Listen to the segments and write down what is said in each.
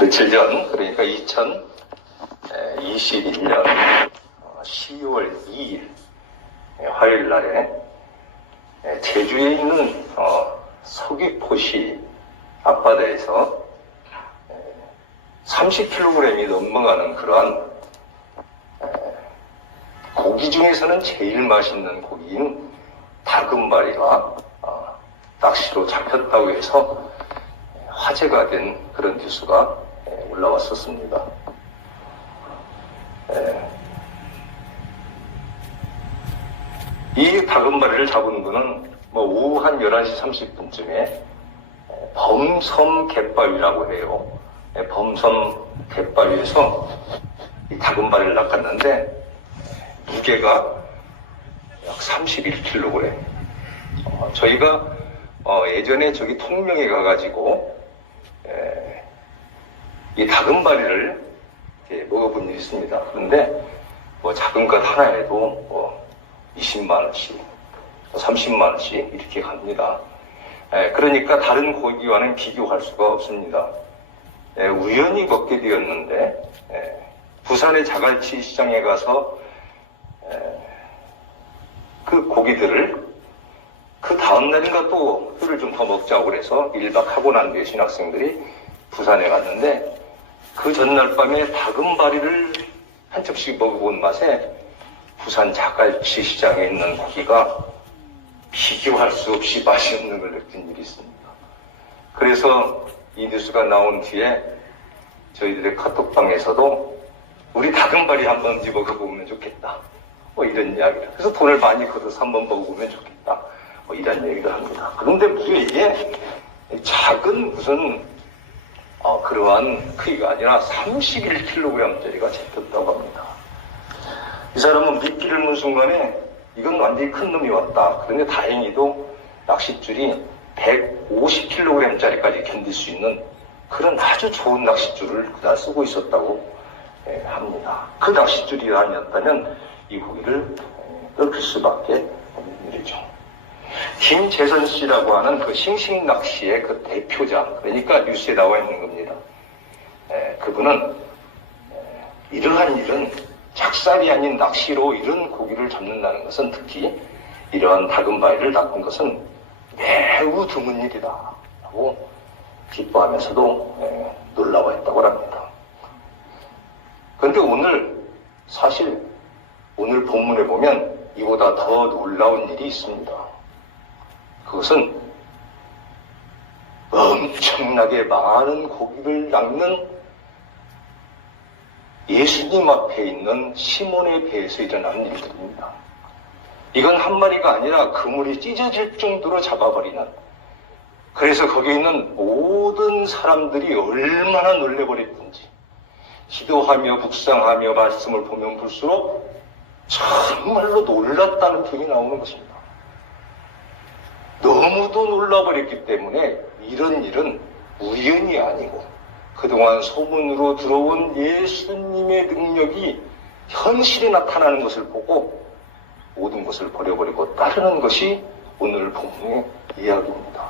며칠 전, 그러니까 2021년 12월 2일 화요일 날에 제주에 있는 서귀포시 앞바다에서 30kg이 넘어가는 그러한 고기 중에서는 제일 맛있는 고기인 다금바리가 낚시로 잡혔다고 해서 화제가 된 그런 뉴스가 올라왔었습니다. 이 다금바리를 잡은 분은 오후 한 11시 30분쯤에 범섬 갯바위라고 해요. 범섬 갯바위에서 이 다금바리를 낚았는데 무게가 약 31kg. 저희가 예전에 저기 통영에 가가지고 이 다금바리를 먹어본 일이 있습니다. 그런데 작은 것 하나에도 20만원씩, 30만원씩 이렇게 갑니다. 그러니까 다른 고기와는 비교할 수가 없습니다. 우연히 먹게 되었는데 부산의 자갈치 시장에 가서 그 고기들을 그 다음날인가 또 회를 좀 더 먹자고 그래서 1박 하고 난 뒤에 신학생들이 부산에 갔는데 그 전날 밤에 다금바리를 한 첩씩 먹어본 맛에 부산 자갈치 시장에 있는 고기가 비교할 수 없이 맛이 없는 걸 느낀 일이 있습니다. 그래서 이 뉴스가 나온 뒤에 저희들의 카톡방에서도 우리 다금바리 한번 먹어보면 좋겠다, 이런 이야기를. 그래서 돈을 많이 걷어서 한번 먹어보면 좋겠다, 이런 얘기를 합니다. 그런데 무슨 이게 작은 무슨 그러한 크기가 아니라 31kg짜리가 잡혔다고 합니다. 이 사람은 미끼를 문 순간에 이건 완전히 큰 놈이 왔다. 그런데 다행히도 낚싯줄이 150kg짜리까지 견딜 수 있는 그런 아주 좋은 낚싯줄을 그날 쓰고 있었다고 합니다. 그 낚싯줄이 아니었다면 이 고기를 끓일 수밖에 없는 일이죠. 김재선 씨라고 하는 그 싱싱낚시의 그 대표자, 그러니까 뉴스에 나와 있는 겁니다. 그분은 이러한 일은 작살이 아닌 낚시로 이런 고기를 잡는다는 것은, 특히 이러한 다금바리를 낚은 것은 매우 드문 일이다 라고 기뻐하면서도 놀라워했다고 합니다. 그런데 사실 오늘 본문에 보면 이보다 더 놀라운 일이 있습니다. 그것은 엄청나게 많은 고기를 낚는 예수님 앞에 있는 시몬의 배에서 일어나는 일들입니다. 이건 한 마리가 아니라 그물이 찢어질 정도로 잡아버리는, 그래서 거기에 있는 모든 사람들이 얼마나 놀래버렸든지 기도하며 묵상하며 말씀을 보면 볼수록 정말로 놀랐다는 표현이 나오는 것입니다. 너무도 놀라버렸기 때문에 이런 일은 우연이 아니고 그동안 소문으로 들어온 예수님의 능력이 현실에 나타나는 것을 보고 모든 것을 버려버리고 따르는 것이 오늘 본문의 이야기입니다.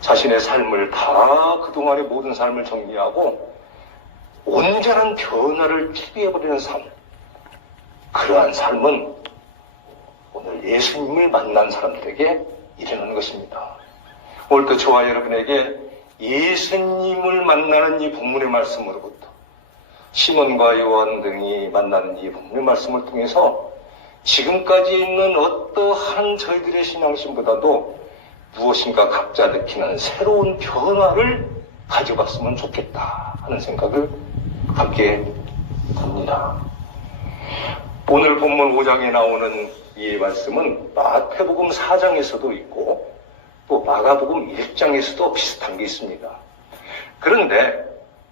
자신의 삶을 다, 그동안의 모든 삶을 정리하고 온전한 변화를 추구해버리는 삶, 그러한 삶은 오늘 예수님을 만난 사람들에게 일어나는 것입니다. 오늘도 저와 여러분에게 예수님을 만나는 이 본문의 말씀으로부터, 시몬과 요한 등이 만나는 이 본문의 말씀을 통해서 지금까지 있는 어떠한 저희들의 신앙심보다도 무엇인가 각자 느끼는 새로운 변화를 가져갔으면 좋겠다 하는 생각을 갖게 됩니다. 오늘 본문 5장에 나오는 이 말씀은 마태복음 4장에서도 있고 또 마가복음 1장에서도 비슷한 게 있습니다. 그런데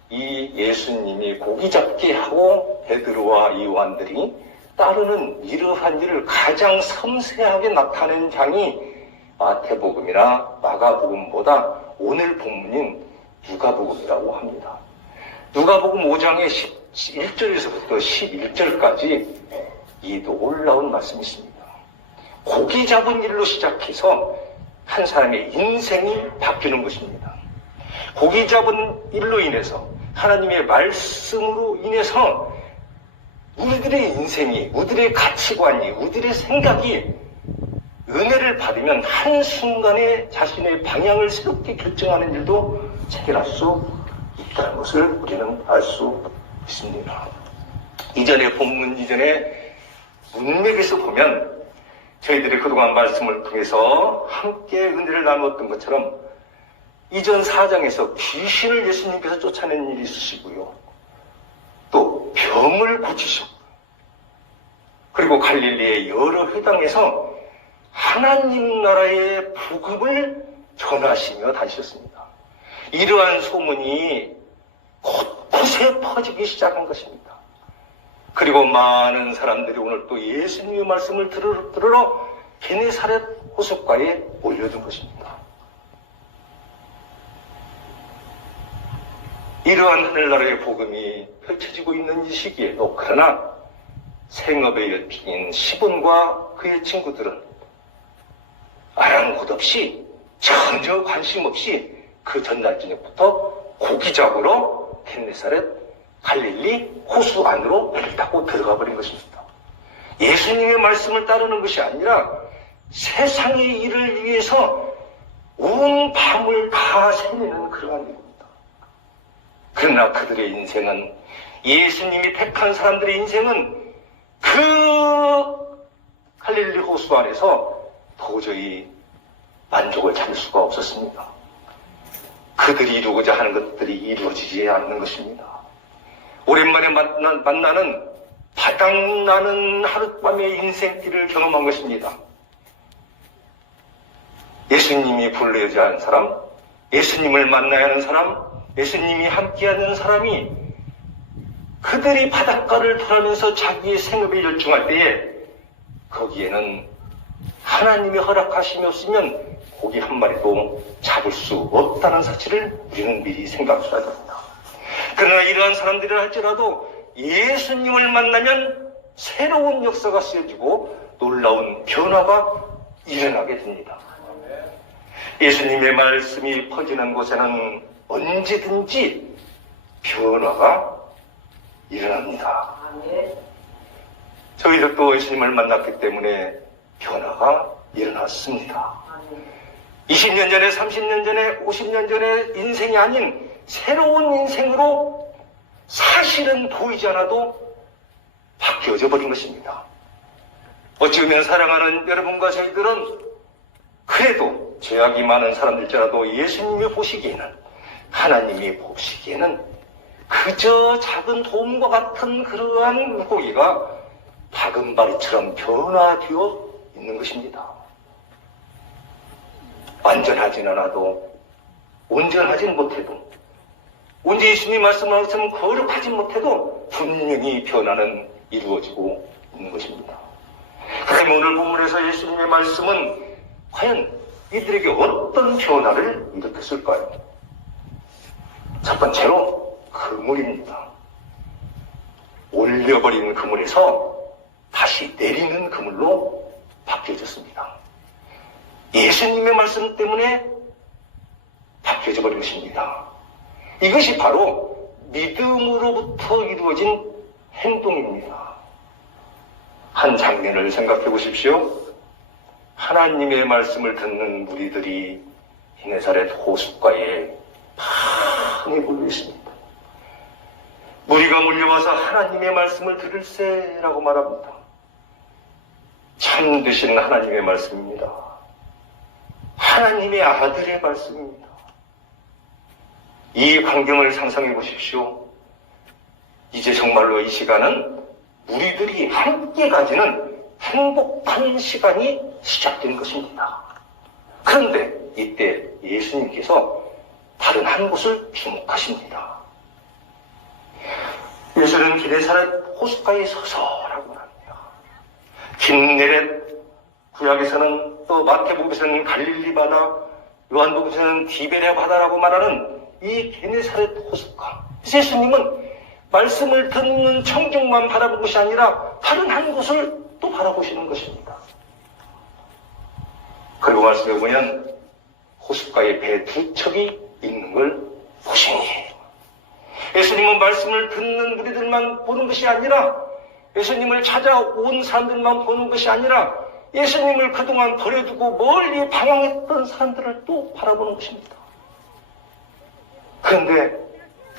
이 예수님이 고기 잡기 하고 베드로와 요한들이 따르는 이러한 일을 가장 섬세하게 나타낸 장이 마태복음이나 마가복음보다 오늘 본문인 누가복음이라고 합니다. 누가복음 5장의 1절에서부터 11절까지 이 놀라운 말씀이 있습니다. 고기 잡은 일로 시작해서 한 사람의 인생이 바뀌는 것입니다. 고기 잡은 일로 인해서, 하나님의 말씀으로 인해서 우리들의 인생이, 우리들의 가치관이, 우리들의 생각이 은혜를 받으면 한순간에 자신의 방향을 새롭게 결정하는 일도 체결할 수 있다는 것을 우리는 알 수 있습니다. 이전에 본문 이전에 문맥에서 보면 저희들이 그동안 말씀을 통해서 함께 은혜를 나누었던 것처럼 이전 4장에서 귀신을 예수님께서 쫓아낸 일이 있으시고요. 또 병을 고치시고, 그리고 갈릴리의 여러 회당에서 하나님 나라의 복음을 전하시며 다니셨습니다. 이러한 소문이 곳곳에 퍼지기 시작한 것입니다. 그리고 많은 사람들이 오늘 또 예수님의 말씀을 들으러 게네사렛 호숫가에 몰려든 것입니다. 이러한 하늘나라의 복음이 펼쳐지고 있는 이 시기에도, 그러나 생업의 열중인 시몬과 그의 친구들은 아랑곳없이, 전혀 관심 없이 그 전날 저녁부터 고기 잡으러 게네사렛 갈릴리 호수 안으로 배를 타고 들어가 버린 것입니다. 예수님의 말씀을 따르는 것이 아니라 세상의 일을 위해서 온 밤을 다 새내는 그러한 일입니다. 그러나 그들의 인생은, 예수님이 택한 사람들의 인생은 그 갈릴리 호수 안에서 도저히 만족을 찾을 수가 없었습니다. 그들이 이루고자 하는 것들이 이루어지지 않는 것입니다. 오랜만에 만나는 바닥나는 하룻밤의 인생길을 경험한 것입니다. 예수님이 불러야지 하는 사람, 예수님을 만나야 하는 사람, 예수님이 함께하는 사람이 그들이 바닷가를 돌아면서 자기의 생업에 열중할 때에 거기에는 하나님이 허락하심이 없으면 고기 한 마리도 잡을 수 없다는 사실을 우리는 미리 생각해야 됩니다. 그러나 이러한 사람들이라 할지라도 예수님을 만나면 새로운 역사가 쓰여지고 놀라운 변화가 일어나게 됩니다. 예수님의 말씀이 퍼지는 곳에는 언제든지 변화가 일어납니다. 저희들도 예수님을 만났기 때문에 변화가 일어났습니다. 20년 전에, 30년 전에, 50년 전에 인생이 아닌 새로운 인생으로 사실은 보이지 않아도 바뀌어져 버린 것입니다. 어찌 보면 사랑하는 여러분과 저희들은 그래도 죄악이 많은 사람들일지라도 예수님이 보시기에는, 하나님이 보시기에는 그저 작은 도움과 같은 그러한 물고기가 다금바리처럼 변화되어 있는 것입니다. 완전하진 않아도, 온전하진 못해도, 언제 예수님 말씀하는 것처럼 거룩하진 못해도 분명히 변화는 이루어지고 있는 것입니다. 그럼 오늘 본문에서 예수님의 말씀은 과연 이들에게 어떤 변화를 일으켰을까요? 첫 번째로 그물입니다. 올려버린 그물에서 다시 내리는 그물로 바뀌어졌습니다. 예수님의 말씀 때문에 바뀌어져 버린 것입니다. 이것이 바로 믿음으로부터 이루어진 행동입니다. 한 장면을 생각해 보십시오. 하나님의 말씀을 듣는 무리들이 게네사렛 호숫가에 많이 몰려 있습니다. 무리가 몰려와서 하나님의 말씀을 들을세라고 말합니다. 참되신 하나님의 말씀입니다. 하나님의 아들의 말씀입니다. 이 광경을 상상해 보십시오. 이제 정말로 이 시간은 우리들이 함께 가지는 행복한 시간이 시작된 것입니다. 그런데 이때 예수님께서 다른 한 곳을 주목하십니다. 예수는 게네사렛 호숫가에 서서라고 합니다. 긴네렛, 구약에서는, 또 마태복음에서는 갈릴리 바다, 요한복음에서는 디베레 바다라고 말하는 이 게네사렛 호숫가. 예수님은 말씀을 듣는 청중만 바라본 것이 아니라 다른 한 곳을 또 바라보시는 것입니다. 그리고 말씀해 보면 호숫가에 배 두 척이 있는 걸 말씀을 듣는 우리들만 보는 것이 아니라 예수님을 찾아온 사람들만 보는 것이 아니라 예수님을 그동안 버려두고 멀리 방황했던 사람들을 또 바라보는 것입니다. 그런데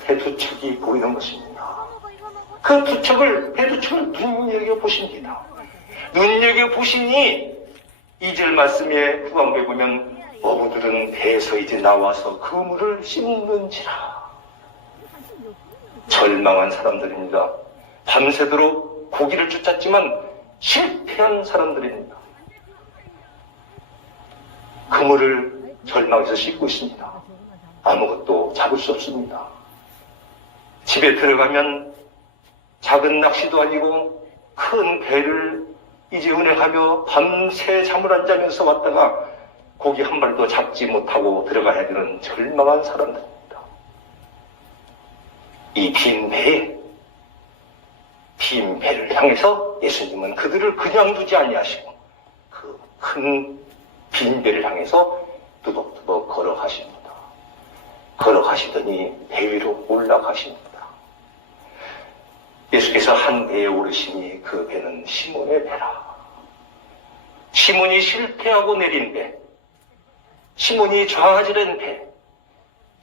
배 두 척이 보이는 것입니다. 그 두 척을, 배 두 척을 눈여겨보십니다. 눈여겨보시니 2절 말씀에 후반부에 보면 어부들은 배에서 이제 나와서 그물을 씹는지라. 절망한 사람들입니다. 밤새도록 고기를 쫓았지만 실패한 사람들입니다. 그물을 절망해서 씹고 있습니다. 아무것도 잡을 수 없습니다. 집에 들어가면 작은 낚시도 아니고 큰 배를 이제 운행하며 밤새 잠을 안 자면서 왔다가 고기 한 마리도 잡지 못하고 들어가야 되는 절망한 사람들입니다. 이 빈 배를 향해서 예수님은 그들을 그냥 두지 아니하시고 그 큰 빈 배를 향해서 뚜벅뚜벅 걸어가십니다. 걸어가시더니 배 위로 올라가십니다. 예수께서 한 배에 오르시니 그 배는 시몬의 배라. 시몬이 실패하고 내린 배, 시몬이 좌절한 배,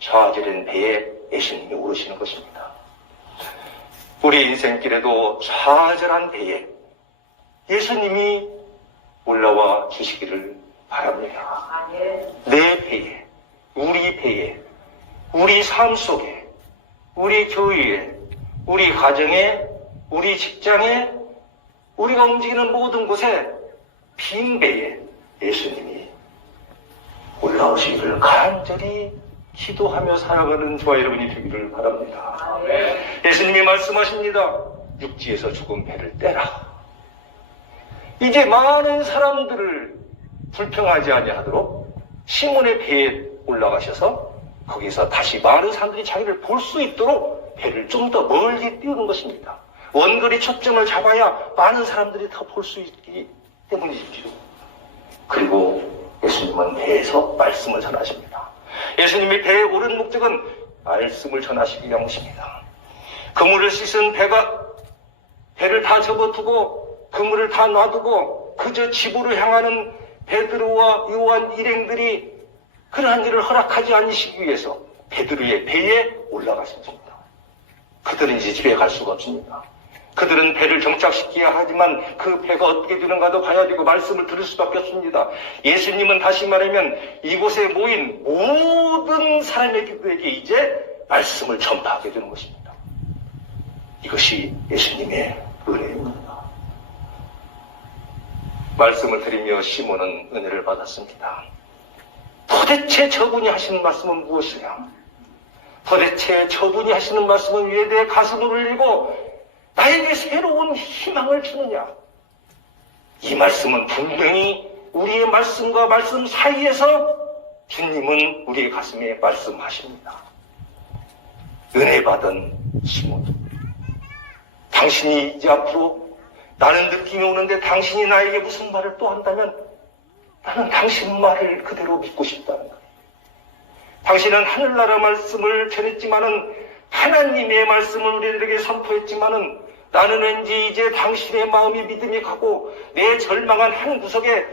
좌절한 배에 예수님이 오르시는 것입니다. 우리 인생길에도 좌절한 배에 예수님이 올라와 주시기를 바랍니다. 내 배에, 우리 배에, 우리 삶 속에, 우리 교회에, 우리 가정에, 우리 직장에, 우리가 움직이는 모든 곳에 빈 배에 예수님이 올라오시기를 간절히 기도하며 살아가는 저와 여러분이 되기를 바랍니다. 예수님이 말씀하십니다. 육지에서 죽은 배를 떼라. 이제 많은 사람들을 불평하지 아니하도록 시몬의 배에 올라가셔서 거기서 다시 많은 사람들이 자기를 볼 수 있도록 배를 좀 더 멀리 띄우는 것입니다. 원거리 초점을 잡아야 많은 사람들이 더 볼 수 있기 때문이지요. 그리고 예수님은 배에서 말씀을 전하십니다. 예수님이 배에 오른 목적은 말씀을 전하시기 위함이십니다. 그물을 씻은 배를 다 접어두고 그물을 다 놔두고 그저 집으로 향하는 베드로와 요한 일행들이 그러한 일을 허락하지 않으시기 위해서 베드로의 배에 올라가셨습니다. 그들은 이제 집에 갈 수가 없습니다. 그들은 배를 정착시켜야 하지만 그 배가 어떻게 되는가도 봐야 되고 말씀을 들을 수밖에 없습니다. 예수님은 다시 말하면 이곳에 모인 모든 사람에게 이제 말씀을 전파하게 되는 것입니다. 이것이 예수님의 은혜입니다. 말씀을 들으며 시몬은 은혜를 받았습니다. 도대체 저분이 하시는 말씀은 무엇이냐? 도대체 저분이 하시는 말씀은 왜 내 가슴을 울리고 나에게 새로운 희망을 주느냐? 이 말씀은 분명히 우리의 말씀과 말씀 사이에서 주님은 우리의 가슴에 말씀하십니다. 은혜 받은 시몬, 당신이 이제 앞으로 나는 느낌이 오는데 당신이 나에게 무슨 말을 또 한다면 나는 당신 말을 그대로 믿고 싶다는 거예요. 당신은 하늘나라 말씀을 전했지만은 하나님의 말씀을 우리들에게 선포했지만은 나는 왠지 이제 당신의 마음이 믿음이 가고 내 절망한 한 구석에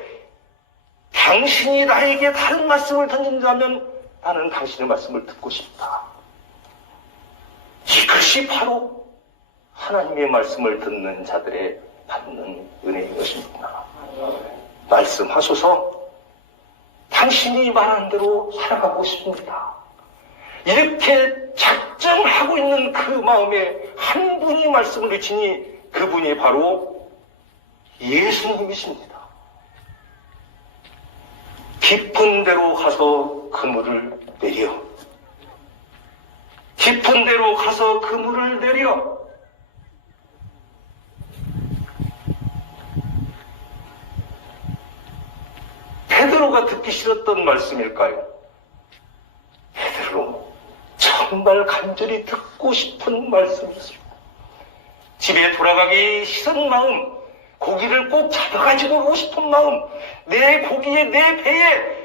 당신이 나에게 다른 말씀을 던진다면 나는 당신의 말씀을 듣고 싶다. 이것이 바로 하나님의 말씀을 듣는 자들의 받는 은혜인 것입니다. 말씀하소서. 당신이 말한 대로 살아가고 싶습니다. 이렇게 작정하고 있는 그 마음에 한 분이 말씀을 외치니 그분이 바로 예수님이십니다. 깊은 데로 가서 그물을 내려, 깊은 데로 가서 그물을 내려. 베드로가 듣기 싫었던 말씀일까요? 베드로 정말 간절히 듣고 싶은 말씀이었습니다. 집에 돌아가기 싫은 마음, 고기를 꼭 잡아가지고 오고 싶은 마음, 내 고기에 내 배에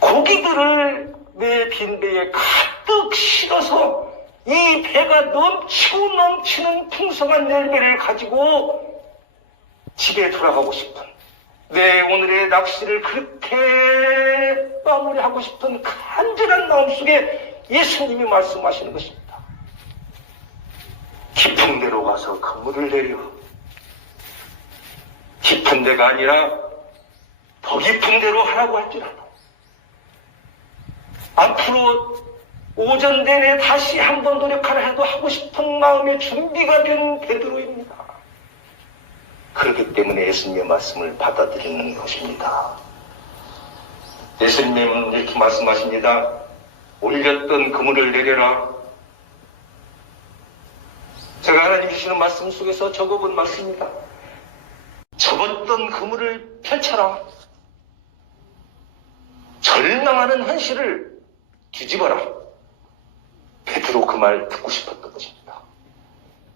고기들을 내 빈 배에 가득 실어서 이 배가 넘치고 넘치는 풍성한 열매를 가지고 집에 돌아가고 싶은, 내 오늘의 낚시를 그렇게 마무리하고 싶은 간절한 마음속에 예수님이 말씀하시는 것입니다. 깊은 데로 가서 그물을 내려. 깊은 데가 아니라 더 깊은 데로 하라고 할지라도 앞으로 오전 내내 다시 한번 노력하라 해도 하고 싶은 마음의 준비가 된 베드로입니다. 그렇기 때문에 예수님의 말씀을 받아들이는 것입니다. 예수님은 이렇게 말씀하십니다. 올렸던 그물을 내려라. 제가 하나님 주시는 말씀 속에서 적어본 말씀입니다. 접었던 그물을 펼쳐라. 절망하는 현실을 뒤집어라. 베드로 그 말 듣고 싶었던 것입니다.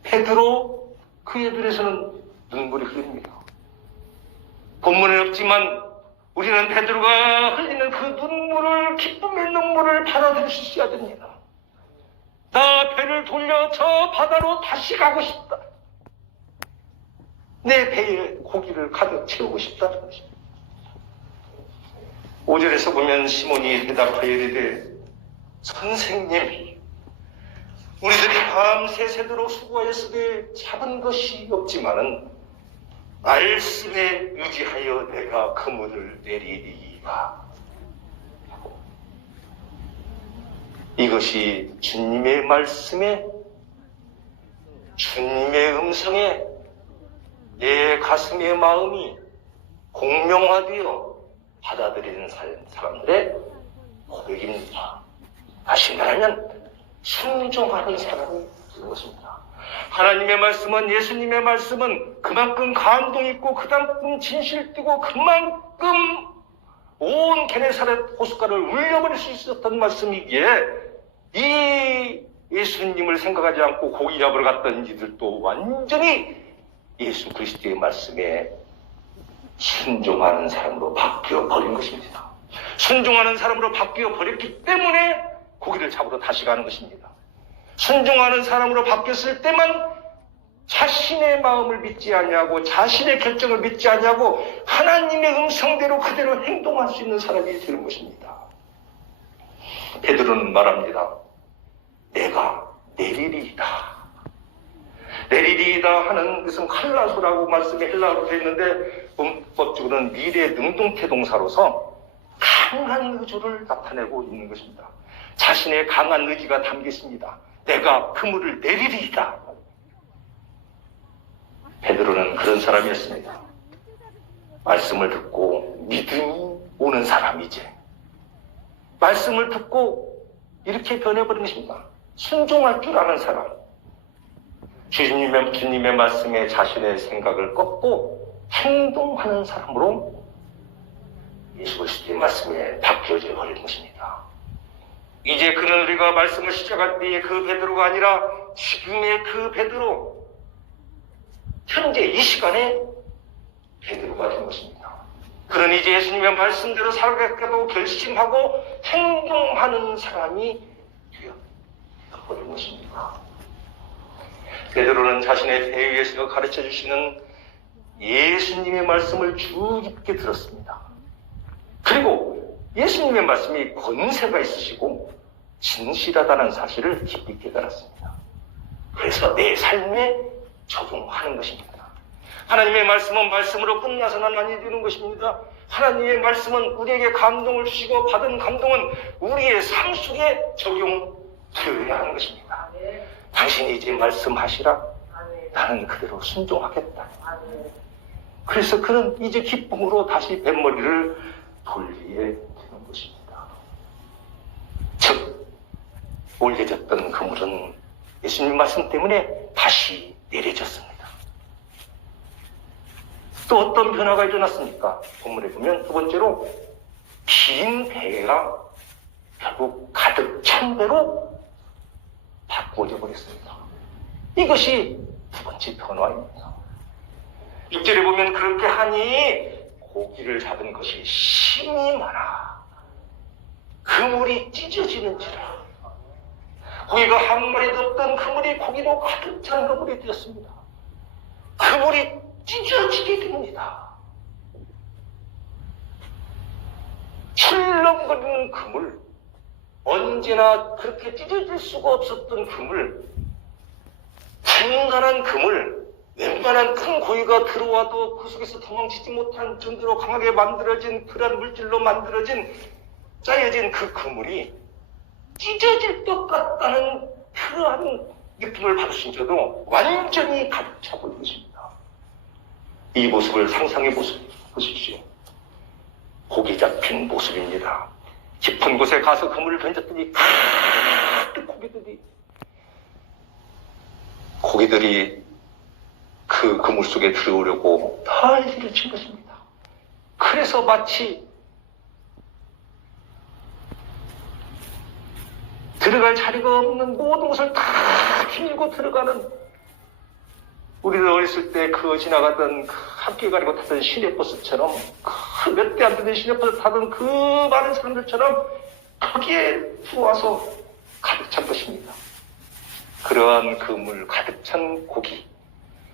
베드로 그의 눈에서는 눈물이 흐릅니다. 본문에 없지만 우리는 베드로가 흘리는 그 눈물을, 기쁨의 눈물을 받아들일 수 있어야 됩니다. 나 배를 돌려 저 바다로 다시 가고 싶다. 내 배에 고기를 가득 채우고 싶다는 것입니다. 5절에서 보면 시몬이 대답하여 이르되 선생님, 우리들이 밤새 새도록 수고하였으되 잡은 것이 없지만은 말씀에 의지하여 내가 그물을 내리리이다. 이것이 주님의 말씀에, 주님의 음성에 내 가슴의 마음이 공명화되어 받아들이는 사람들의 고백입니다. 다시 말하면 순종하는 사람이 되는 것입니다. 하나님의 말씀은, 예수님의 말씀은 그만큼 감동 있고 그만큼 진실되고 그만큼 온 게네사렛 호숫가를 울려버릴 수 있었던 말씀이기에 이 예수님을 생각하지 않고 고기 잡으러 갔던 이들도 완전히 예수 그리스도의 말씀에 순종하는 사람으로 바뀌어 버린 것입니다. 순종하는 사람으로 바뀌어 버렸기 때문에 고기를 잡으러 다시 가는 것입니다. 순종하는 사람으로 바뀌었을 때만 자신의 마음을 믿지 아니하고 자신의 결정을 믿지 아니하고 하나님의 음성대로 그대로 행동할 수 있는 사람이 되는 것입니다. 베드로는 말합니다. 내가 내리리이다. 내리리이다 하는 것은 칼라소라고 말씀이 헬라어로 되어 있는데 문법적으로는 미래 능동태 동사로서 강한 의조를 나타내고 있는 것입니다. 자신의 강한 의지가 담겨 있습니다. 내가 그물을 내리리이다. 베드로는 그런 사람이었습니다. 말씀을 듣고 믿음이 오는 사람이지. 말씀을 듣고 이렇게 변해버린 것입니다. 순종할 줄 아는 사람. 주님의 말씀에 자신의 생각을 꺾고 행동하는 사람으로 예수 그리스도의 말씀에 바뀌어져 버린 것입니다. 이제 그는 우리가 말씀을 시작할 때의 그 베드로가 아니라 지금의 그 베드로, 현재 이 시간에 베드로가 된 것입니다. 그는 이제 예수님의 말씀대로 살아가겠다고 결심하고 행동하는 사람이 되어버린 것입니다. 베드로는 자신의 배 위에서 가르쳐 주시는 예수님의 말씀을 주의 깊게 들었습니다. 그리고 예수님의 말씀이 권세가 있으시고 진실하다는 사실을 깊이 깨달았습니다. 그래서 내 삶에 적용하는 것입니다. 하나님의 말씀은 말씀으로 끝나서는 아니되는 것입니다. 하나님의 말씀은 우리에게 감동을 주시고 받은 감동은 우리의 삶 속에 적용되어야 하는 것입니다. 당신이 이제 말씀하시라. 나는 그대로 순종하겠다. 그래서 그는 이제 기쁨으로 다시 뱃머리를 돌리게 되는 것입니다. 즉, 올려졌던 그물은 예수님 말씀 때문에 다시 내려졌습니다. 또 어떤 변화가 일어났습니까? 본문에 보면 두 번째로 빈 배가 결국 가득 찬 배로 바꾸어져 버렸습니다. 이것이 두 번째 변화입니다. 6절에 보면 그렇게 하니 고기를 잡은 것이 심히 많아 그물이 찢어지는지라. 고기가 한 마리도 없던 그물이 고기로 가득 찬 그물이 되었습니다. 그물이 찢어지게 됩니다. 출렁거리는 그물, 언제나 그렇게 찢어질 수가 없었던 그물, 단단한 그물, 웬만한 큰 고기가 들어와도 그 속에서 도망치지 못한 정도로 강하게 만들어진 그런 물질로 만들어진 짜여진 그 그물이 찢어질 것 같다는 그러한 느낌을 받으신 저도 완전히 가득 차고 있습니다. 이 모습을 상상해 보십시오. 고기 잡힌 모습입니다. 깊은 곳에 가서 그물을 던졌더니 가득 고기들이 그 그물 속에 들어오려고 난리를 친 것입니다. 그래서 마치 들어갈 자리가 없는 모든 것을 다 밀고 들어가는, 우리들 어렸을 때 그 지나가던 그 학교 가리고 타던 시내버스처럼, 그 몇 대 안 되는 시내버스 타던 그 많은 사람들처럼 거기에 들어와서 가득 찬 것입니다. 그러한 그물 가득 찬 고기,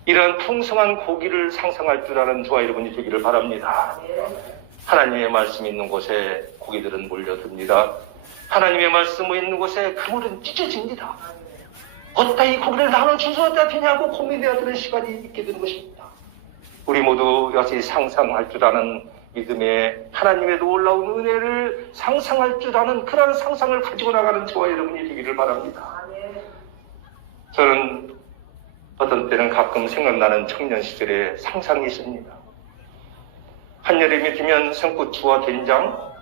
이러한 풍성한 고기를 상상할 줄 아는 저와 여러분이 되기를 바랍니다. 하나님의 말씀이 있는 곳에 고기들은 몰려듭니다. 하나님의 말씀이 있는 곳에 그물은 찢어집니다. 어디다 이 고기를 나눠주서 어디다 되냐고 고민해야 되는 시간이 있게 되는 것입니다. 우리 모두 여기 상상할 줄 아는 믿음의 하나님의 놀라운 은혜를 상상할 줄 아는 그런 상상을 가지고 나가는 저와 여러분이 되기를 바랍니다. 저는 어떤 때는 가끔 생각나는 청년 시절의 상상이 있습니다. 한여름이 되면 생고추와 된장,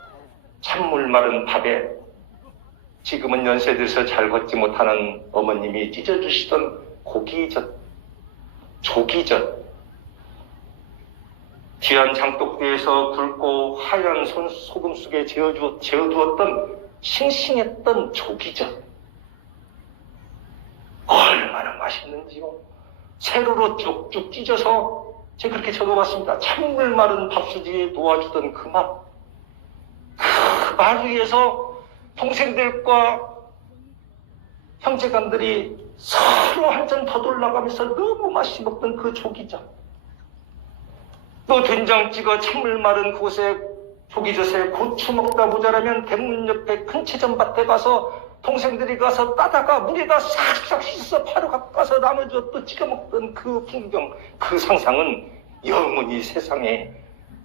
찬물 마른 밥에 지금은 연세들서 잘 걷지 못하는 어머님이 찢어주시던 고기젓, 조기젓, 귀한 장독대에서 굵고 하얀 소금 속에 재워두었던 싱싱했던 조기젓, 얼마나 맛있는지요. 세로로 쭉쭉 찢어서 제가 그렇게 적어봤습니다. 찬물 마른 밥수지에 놓아주던 그 맛, 그 말 위에서 동생들과 형제간들이 서로 한 잔 더 돌아가면서 너무 맛있게 먹던 그 조기젓, 또 된장찌개 찬물 마른 그곳에 조기젓에 고추 먹다 모자라면 대문 옆에 큰 채전밭에 가서 동생들이 가서 따다가 물에다 싹싹 씻어 바로 가서 나눠줘 또 찍어 먹던 그 풍경, 그 상상은 영원히 세상에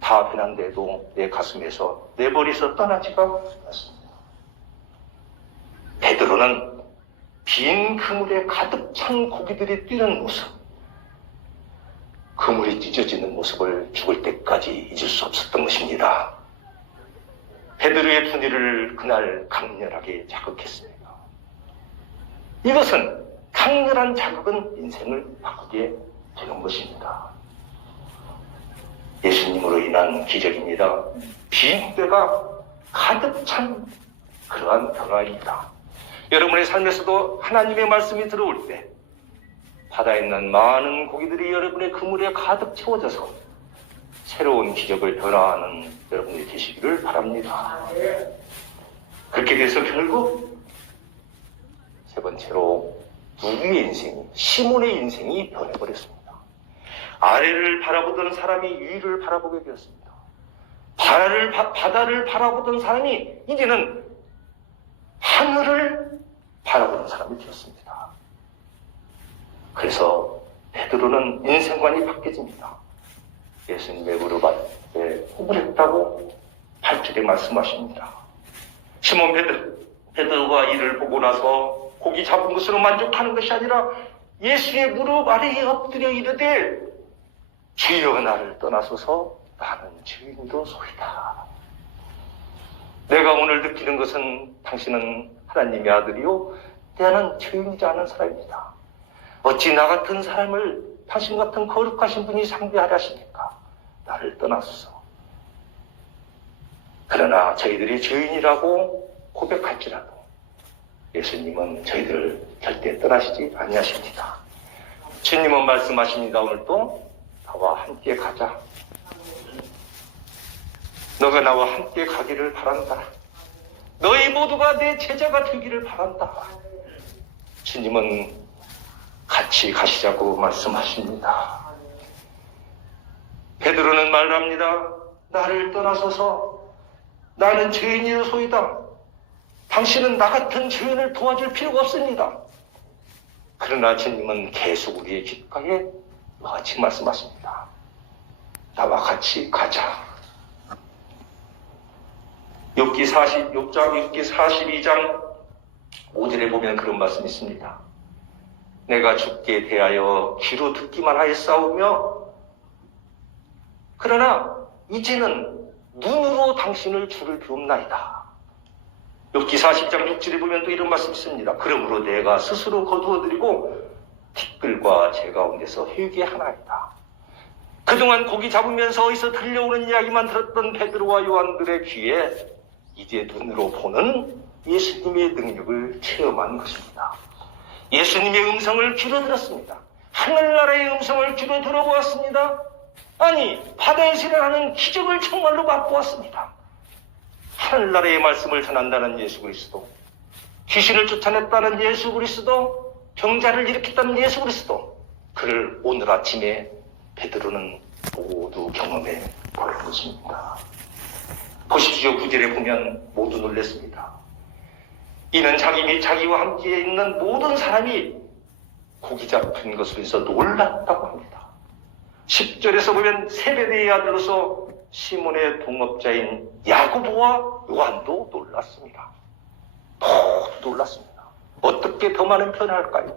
다 변한데도 내 가슴에서 내 머리에서 떠나지가 않습니다. 베드로는 빈 그물에 가득 찬 고기들이 뛰는 모습, 그물이 찢어지는 모습을 죽을 때까지 잊을 수 없었던 것입니다. 베드로의 분위를 그날 강렬하게 자극했습니다. 이것은 강렬한 자극은 인생을 바꾸게 되는 것입니다. 예수님으로 인한 기적입니다. 빈 배가 가득 찬 그러한 변화입니다. 여러분의 삶에서도 하나님의 말씀이 들어올 때 바다에 있는 많은 고기들이 여러분의 그물에 가득 채워져서 새로운 기적을 변화하는 여러분이 되시기를 바랍니다. 그렇게 돼서 결국 세 번째로 누구의 인생이, 시몬의 인생이 변해버렸습니다. 아래를 바라보던 사람이 위를 바라보게 되었습니다. 바다를 바라보던 사람이 이제는 하늘을 바라보는 사람이 되었습니다. 그래서 베드로는 인생관이 바뀌어집니다. 예수님의 무릎 앞에 구부렸다고 8절에 말씀하십니다. 시몬 베드로가 이를 보고 나서 고기 잡은 것으로 만족하는 것이 아니라 예수의 무릎 아래에 엎드려 이르되 주여 나를 떠나소서 나는 죄인이로소이다. 내가 오늘 느끼는 것은 당신은 하나님의 아들이요 나는 죄인이지 않은 사람입니다. 어찌 나 같은 사람을 당신 같은 거룩하신 분이 상대하려 하십니까? 나를 떠나소서. 그러나 저희들이 죄인이라고 고백할지라도 예수님은 저희들을 절대 떠나시지 아니하십니다. 주님은 말씀하십니다. 오늘도 나와 함께 가자. 너가 나와 함께 가기를 바란다. 너희 모두가 내 제자가 되기를 바란다. 주님은 같이 가시자고 말씀하십니다. 베드로는 말합니다. 나를 떠나소서. 나는 죄인이로소이다. 당신은 나 같은 죄인을 도와줄 필요가 없습니다. 그러나 주님은 계속 우리의 귓가에 같이 말씀하십니다. 나와 같이 가자. 욥기 42장 5절에 보면 그런 말씀이 있습니다. 내가 주께 대하여 귀로 듣기만 하였사오며 그러나 이제는 눈으로 당신을 주를 비옵나이다. 욥기 40장 6절에 보면 또 이런 말씀이 있습니다. 그러므로 내가 스스로 거두어드리고 티끌과 제 가운데서 회개하나이다. 그동안 고기 잡으면서 어디서 들려오는 이야기만 들었던 베드로와 요한들의 귀에 이제 눈으로 보는 예수님의 능력을 체험한 것입니다. 예수님의 음성을 귀로 들었습니다. 하늘나라의 음성을 귀로 들어보았습니다. 아니, 바다에서 일어나는 기적을 정말로 맛보았습니다. 하늘나라의 말씀을 전한다는 예수 그리스도, 귀신을 쫓아냈다는 예수 그리스도, 병자를 일으켰다는 예수 그리스도, 그를 오늘 아침에 베드로는 모두 경험해 볼 것입니다. 보십시오. 9절에 보면 모두 놀랐습니다. 이는 자기 및 자기와 함께 있는 모든 사람이 고기 잡힌 것으로 해서 놀랐다고 합니다. 10절에서 보면 세베대의 아들로서 시몬의 동업자인 야고보와 요한도 놀랐습니다. 모두 놀랐습니다. 어떻게 더 많은 표현을 할까요?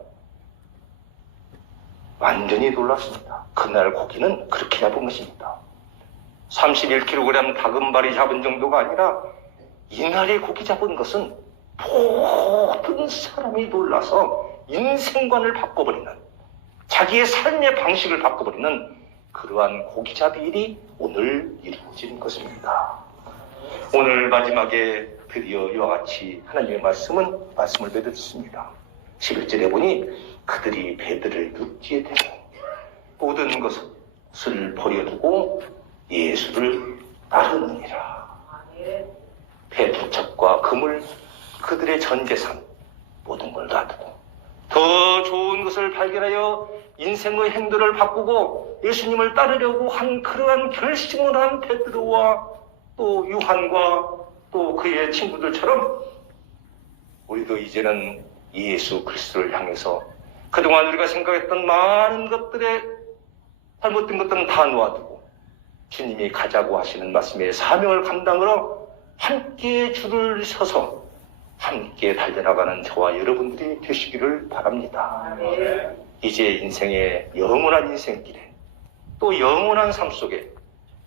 완전히 놀랐습니다. 그날 고기는 그렇게 잡은 것입니다. 31kg 다금바리 잡은 정도가 아니라 이날의 고기 잡은 것은 모든 사람이 놀라서 인생관을 바꿔버리는, 자기의 삶의 방식을 바꿔버리는 그러한 고기잡이 일이 오늘 이루어진 것입니다. 오늘 마지막에 드디어 이와 같이 하나님의 말씀을 맺었습니다. 11절에 보니 그들이 배들을 눕지에 대고 모든 것을 버려두고 예수를 따르느니라. 배 두 척과 그물, 그들의 전 재산 모든 걸 놔두고 더 좋은 것을 발견하여 인생의 행도를 바꾸고 예수님을 따르려고 한 그러한 결심을 한 베드로와 또 요한과 또 그의 친구들처럼 우리도 이제는 예수 그리스도를 향해서 그동안 우리가 생각했던 많은 것들에 잘못된 것들은 다 놓아두고 주님이 가자고 하시는 말씀의 사명을 감당하러 함께 줄을 서서 함께 달려나가는 저와 여러분들이 되시기를 바랍니다. 이제 인생의 영원한 인생길에 또 영원한 삶 속에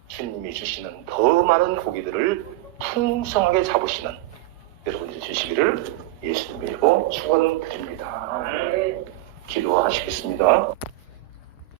주님이 주시는 더 많은 고기들을 풍성하게 잡으시는 여러분들이 되시기를 예수님 이름으로 축원드립니다. 기도하시겠습니다.